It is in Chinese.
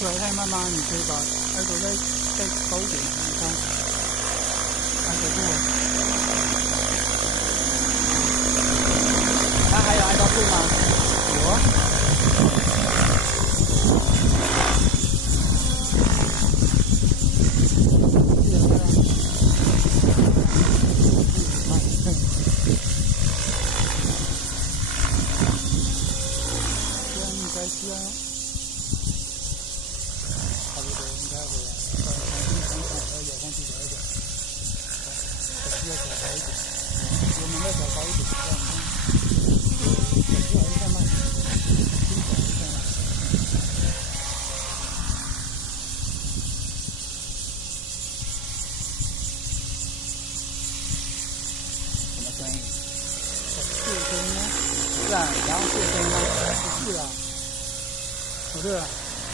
对，太慢慢，你可以把耳朵再高一点，你看，按得住。它还有按到度吗？有啊。应该这样，差不多应该会重新看看要遥控器小一点，手机要调高一点，也能再调高一点，这样手机还是太慢，听起来还是太慢。什么声音？是声音吗？是啊，然后是声音吗？不是啊，不是啊。